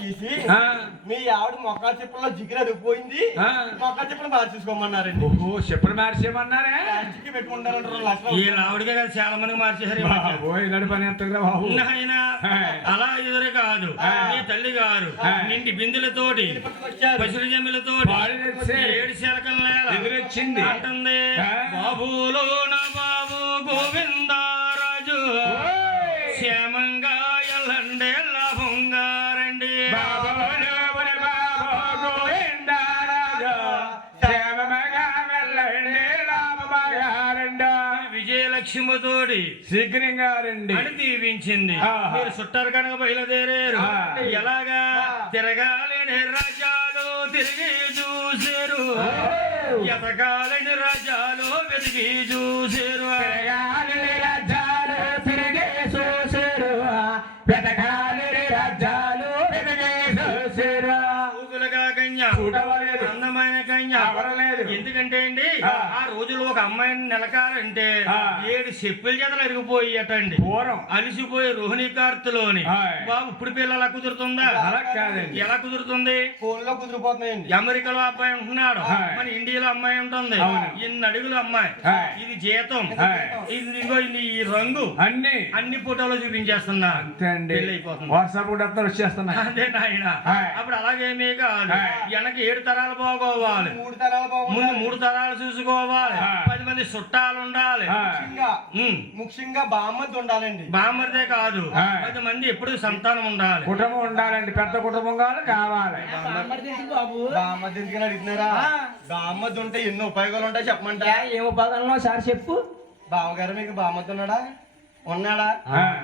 తీసి ఆ, మీ ఆవిడ మొక్క చెప్పుల్లో జిగిరి అరిగిపోయింది ఆ. మొక్క చెప్పులు బాగా చూసుకోమన్నారండి. ఓహో చెప్పలు మార్చేయమన్నారే? ప్లాస్టిక్ పెట్టుకుంటారంటారు ఈ లావుడికే కదా చాలా మందికి. బాబోయ్ ఇలాంటి పని ఎత్తకురా బాబు. నాయనా, అలా ఎదురు కాదు. నీ తల్లి గారు నింటి బిందులతోటి పసులు జమ్మిలతో. ఏడు శరకల నేల ఎదురొచ్చింది. అంటుంది. బాబులో నా బాబు గోవిందారాజు. ఓయ్! క్షేమంగా ఎల్లండి లాభంగా రండి బాబోలు బుడి బాబో గోవిందరాజు. క్షేమముగా వెళ్ళండి, లాభముగా రండి. విజయలక్ష్మితోటి శీఘ్రంగా రండి అని దీవించింది. మీరు చుట్టారు కనుక బయలుదేరారు. ఎలాగా తిరగాలని రాజ్యాలు తిరిగి చూసారు ఎతకాలని రాజ్యాలు వెతికి చూసారు తిరగాలి రాజ్యాలు తిరిగి చూసిరు. వెతకాలి ఎందుకంటే అండి ఆ. రోజుల్లో ఒక అమ్మాయిని నెలకాలంటే. ఏడు చెప్పుల అటండి పూర్వం అలిసిపోయి రోహిణి కార్తులోని. బాబు ఇప్పుడు పిల్లల కుదురుతుందా? అలా కాదండి. ఎలా కుదురుతుంది? ఫోన్లో కుదిరిపోతున్నాయండి అమెరికాలో అబ్బాయి ఉంటున్నాడు. మన ఇండియాలో అమ్మాయి ఉంటుంది. ఇన్ని అడుగులు అమ్మాయి. ఇది జీతం. ఇదిగో ఇది ఈ రంగు. అన్ని. అన్ని ఫోటోలు చూపించేస్తున్నా. వాట్సాప్ కూడా అంతా వచ్చేస్తున్నాయి. అదే నాయన. అప్పుడు అలాగేమీ కాదు. వెనక ఏడు తరాలు పోగోవాలి మూడు తరాల ముందు మూడు తరాలు చూసుకోవాలి. పది మంది చుట్టాలు ఉండాలి ముఖ్యంగా. ముఖ్యంగా బామ్మది ఉండాలండి. బామ్మరిదే కాదు. పది మంది ఎప్పుడు సంతానం ఉండాలి. కుటుంబం ఉండాలండి. పెద్ద కుటుంబం కావాలి. కావాలి బామ్మది ఎందుకని అడుగుతున్నారా? బామ్మది ఉంటే ఎన్ని ఉపయోగాలు ఉంటాయి చెప్పమంటా. ఏం ఉపయోగంలో సార్ చెప్పు. బావగారు మీకు బామ్మది ఉన్నాడా? ఉన్నాడా.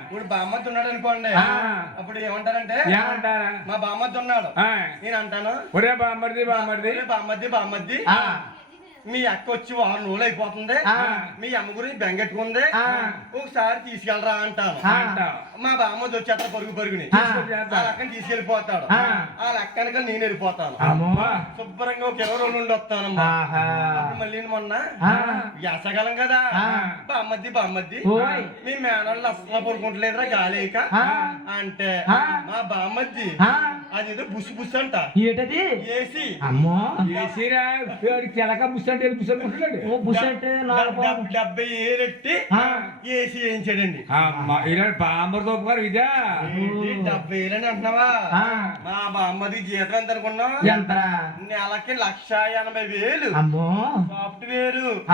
ఇప్పుడు బామ్మది ఉన్నాడు అనుకోండి. అప్పుడు ఏమంటారంటే ఏమంటారా? మా బామ్మది ఉన్నాడు. నేను అంటాను ఒరే బామ్మర్ది బామ్మర్ది. "ఒరే బామ్మద్ది బామ్మద్ది మీ అక్క వచ్చి వారం రోజులు అయిపోతుంది. మీ అమ్మ గురించి బెంగెట్టుకుంది. ఒకసారి తీసుకెళ్ళరా అంటాను మా బామ్మది వచ్చేస్తా పరుగు పరుగుని ఆ. లెక్కని తీసుకెళ్ళిపోతాడు ఆ. లెక్కనక నేను వెళ్ళిపోతాను శుభ్రంగా ఒక ఇరవై రోజులు ఉండి వస్తానమ్మా మళ్ళీ మొన్న. వేసగలం కదా. బామ్మద్ది బామ్మద్ది. మీ మేనళ్ళు అసలు పడుకుంటలేదురా గాలేక. అంటే. మా బామ్మద్ది ఆ. అది ఏదో బుసు బుసు అంట. ఏటది? ఏసి. అమ్మో. ఏసీరా తెలక బుస్ అంటే బుస్ అనుకుంటున్నాడు. ఓ బుస్ అంటే నాలుగు డబ్- డబ్- డెబ్బై ఏరెట్టి ఆ. ఏసి వేయించాడండి. ఇదా? డెబ్బై అంటున్నావా? ఆ. మా బామ్మది జీతం ఎంత ఎంతరా? నెలకి లక్ష ఎనభై వేలు. అమ్మో. సాఫ్ట్వేర్.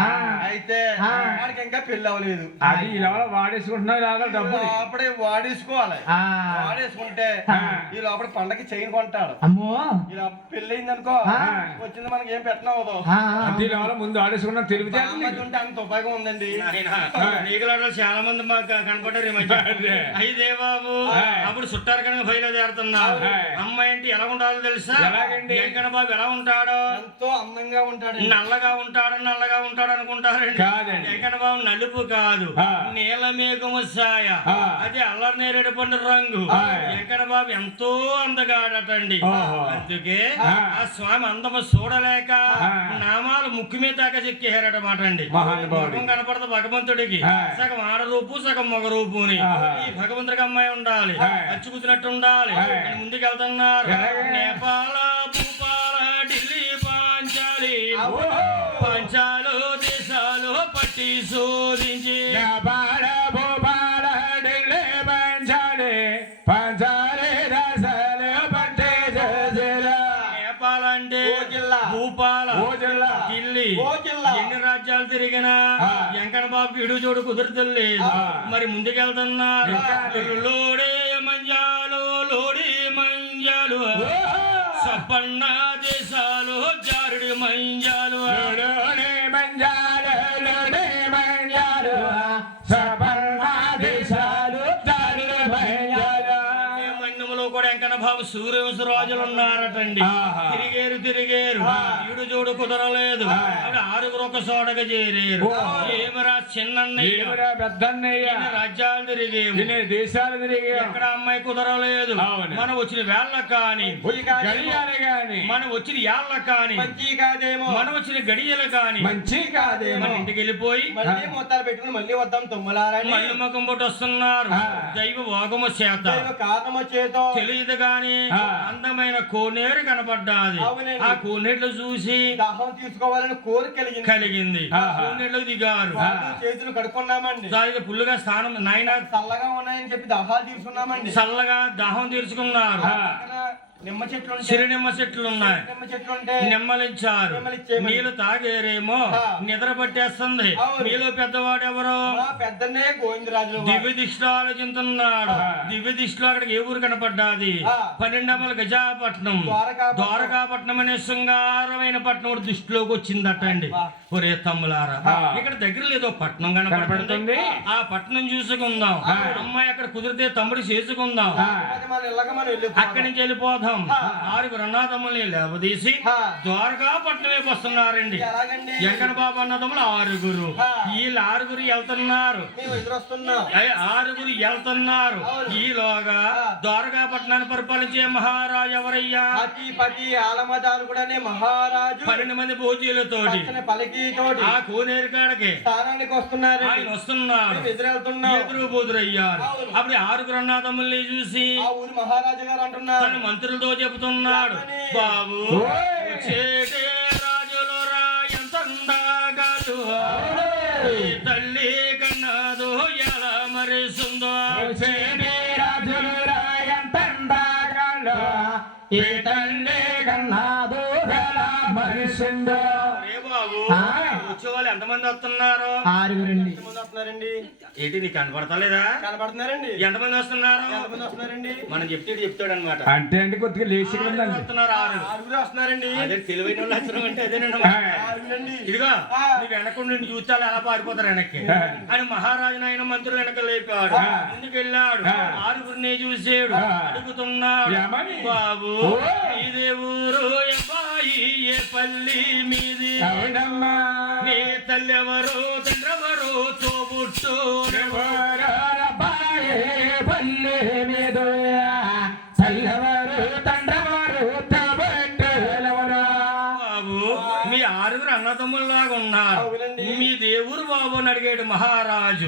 అయితే. వాడికి ఇంకా పెళ్ళి అవ్వలేదు. అది ఇలా వాడేసుకుంటున్నావు లోపడే వాడేసుకోవాలి. ఆ. వాడేసుకుంటే. ఈ లోపల పండగకి చైన్ కొంటాడు. అమ్మో. ఇలా పెళ్ళి అయిందనుకో ఆ. వచ్చింది మనకి ఏం పెట్టనవదు. ఇలా ముందు ఆడేసుకున్నా తెలివితే ఉంటే అంత ఉపయోగం ఉందండి. నీకులాడలో చాలా మంది మాకు కనపడ్డారు ఈ మధ్య. బాబు. అప్పుడు చుట్టారు కనుక బయలుదేరుతున్నారు ఆ. అమ్మాయి అంటే ఎలా ఉండాలో తెలుసా? వెంకన్న బాబు ఎలా ఉంటాడో? ఎంతో అందంగా ఉంటాడు నల్లగా ఉంటాడు నల్లగా ఉంటాడు అనుకుంటారండి. వెంకన్న బాబు నలుపు కాదు. నీల మేఘము సాయ. అది అల్లరి నేరేడు పండు రంగు. వెంకన్న బాబు ఎంతో అందగాడటండి ఓహో. అందుకే ఆ. స్వామి అందము చూడలేక. నామాలు ముక్కు మీద దాకా చెక్కేశారటమాట అండి. ముఖం కనపడదు భగవంతుడికి. సగం ఆడరూపు సగం మగ రూపుని. ఈ భగవంతుడికి అమ్మాయి ఉండాలి ఆ. అచ్చుకుతున్నట్టు ఉండాలి ముందుకెళ్తున్నారు ఎలాగే? నేపాల భూపాల ఢిల్లీ పాంచాలి పంచాలు దేశాలు పట్టి శోధించి తిరిగినా. వెంకట బాబు ఇడు చూడు కుదురుతలేదు. మరి ముందుకెళ్తున్నారు. లోడే మంజాలు లోడి మంజాలు సప్పన్న దేశాలు జారుడి మంజాలు మంజాలు, మంజాలు, సూర్యవంశ రాజులు ఉన్నారటండి. తిరిగేరు. తిరిగేరు. ఈడు చూడు కుదరలేదు. ఆరుగురు ఒక చోటగా చేరేరు. ఏమరా చిన్నయ్య పెద్దన్నయ్య? రాజ్యాలు తిరిగేము ఇన్ని దేశాలు తిరిగి ఎక్కడ అమ్మాయి కుదరలేదు. అవును. మనం వచ్చిన వేళ్ళ కానీ. మనం వచ్చిన ఏళ్ళ కానీ. మంచి కాదేమో. మనం వచ్చిన గడియలు కానీ. మంచి కాదేమో. మన ఇంటికి వెళ్ళిపోయి మళ్ళీ మొత్తాలు పెట్టుకుని మళ్ళీ వద్దాం తుమ్మలారని. మళ్ళీ ముఖం పొట్టు వస్తున్నారు. దైవ భోగము చేత. కారణం చేతో. తెలియ ఇది గాని ఆ. అందమైన కోనేరు కనపడ్డాది. ఆ కోనేరులో చూసి దాహం తీసుకోవాలని కోరిక కలిగింది. కలిగింది. కోనేరులో దిగారు. చేతులు కడుక్కున్నామండి. దానికి పుల్లుగా స్నానం నాయన చల్లగా ఉన్నాయని చెప్పి దాహాలు తీసుకున్నామండి చల్లగా దాహం తీర్చుకున్నారు. నిమ్మ చెట్లు. సిరినిమ్మ చెట్లు ఉన్నాయి నిమ్మ చెట్లు ఉంటే నిమ్మలిచ్చారు నిమ్మలిచ్చేయమని. నీళ్ళు తాగేరేమో. నిద్ర పట్టేస్తుంది. మీలో పెద్దవాడు ఎవరు పెద్దనే గోవిందరాజులు వారు. దివ్య దిష్టిలో ఆలోచిస్తున్నాడు. దివ్య దిష్టిలో అక్కడికి ఏ ఊరు కనపడ్డాది. పన్నెండమ్మల గజాపట్నం ద్వారకాపట్నం. అనే శృంగారమైన పట్నం దృష్టిలోకి వచ్చిందట అండి. ఒరే తమ్ములారా. ఇక్కడ దగ్గర లేదో పట్నం కనపడుతుంది. ఆ పట్నం చూసుకుందాం. అమ్మాయి అక్కడ కుదిరితే తమ్ముడు చేసుకుందాం. అక్కడి నుంచి వెళ్ళిపోదాం ఆ. ఆరుగురు అన్నదమ్ముల్ని లేవదీసి ఆ. ద్వారకాపట్నం వైపు వస్తున్నారండి. వెంకట బాబు అన్నదమ్ములు ఆరుగురు. వీళ్ళు ఆరుగురు వెళ్తున్నారు. ఆరుగురు వెళ్తున్నారు. ఈలోగా. ద్వారకాపట్నాన్ని పరిపాలించే మహారాజు ఎవరయ్యా? ఆలమదాలు కూడానే మహారాజు. పన్నెండు మంది భోజీలతోటి. పచ్చని పలికి తోటి ఆ కోనేరు కాడకి స్థానానికి వస్తున్నారు. ఆయన వస్తున్నారు. ఎదురు బోదురయ్యారు. అవును. అప్పుడు ఆరుగురు అన్నదమ్ముల్ని చూసి ఆ ఊరి మహారాజు గారు అంటున్నారు. తన మంత్రులతో చెబుతున్నాడు? బాబు! చేటే రాజులు రాయంతండగాలు ఈ తల్లి కన్నదో ఎలా మరిస్తుందో రాజులు ఈ తల్లి కన్నా దూరాల మనిషిందో. అరే బాబు వచ్చేవాళ్ళు ఎంతమంది వస్తున్నారు? ఆరుగురండి. ఎంతమంది వస్తున్నారండి? ఏంటి నీకు కనపడతలేదా? కనపడుతున్నారండి. ఎంతమంది వస్తున్నారు? ఎంతమంది వస్తున్నారండి? మనం చెప్తే చెప్తాడు అనమాట అంటే అండి కొద్దిగా లేచి వస్తున్నారు ఆరు. ఆరుగురు వస్తున్నారండి. అదే తెలివైన వాళ్ళు వచ్చడం అంటే అదేనండి ఇదిగో ఆ. నీకు వెనక నుండి చూచాలి ఎలా పారిపోతారు వెనక్కి. అని మహారాజు ఆయన మంత్రులు వెనక లేపాడు. ముందుకు వెళ్ళాడు. ఆరుగురిని చూసాడు. అడుగుతున్నాడు? బాబు. ఇదే ఊరు ఏ పల్లి మీది. అవునమ్మా. నీ తల్లి ఎవరు తండ్రెవరు తోబుట్టు పల్లె మీదోయా, చల్లెవరు తండ్రవరు అన్నదమ్ముల్లాగా ఉన్నారు. మీ దేవుడు బాబు అని అడిగాడు మహారాజు.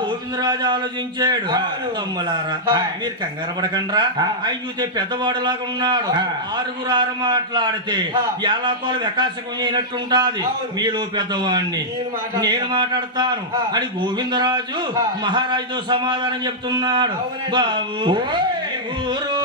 గోవిందరాజు ఆలోచించాడు. తమ్ములారా. మీరు కంగారు పడకండ్రా. ఆయన చూస్తే పెద్దవాడులాగా ఉన్నాడు. ఆరుగురు ఆరు మాట్లాడితే తోలు వికాసం అయినట్టుంటాది. మీలో పెద్దవాడిని నేను మాట్లాడతాను. అని గోవిందరాజు. మహారాజుతో సమాధానం చెప్తున్నాడు. బాబు ఊరు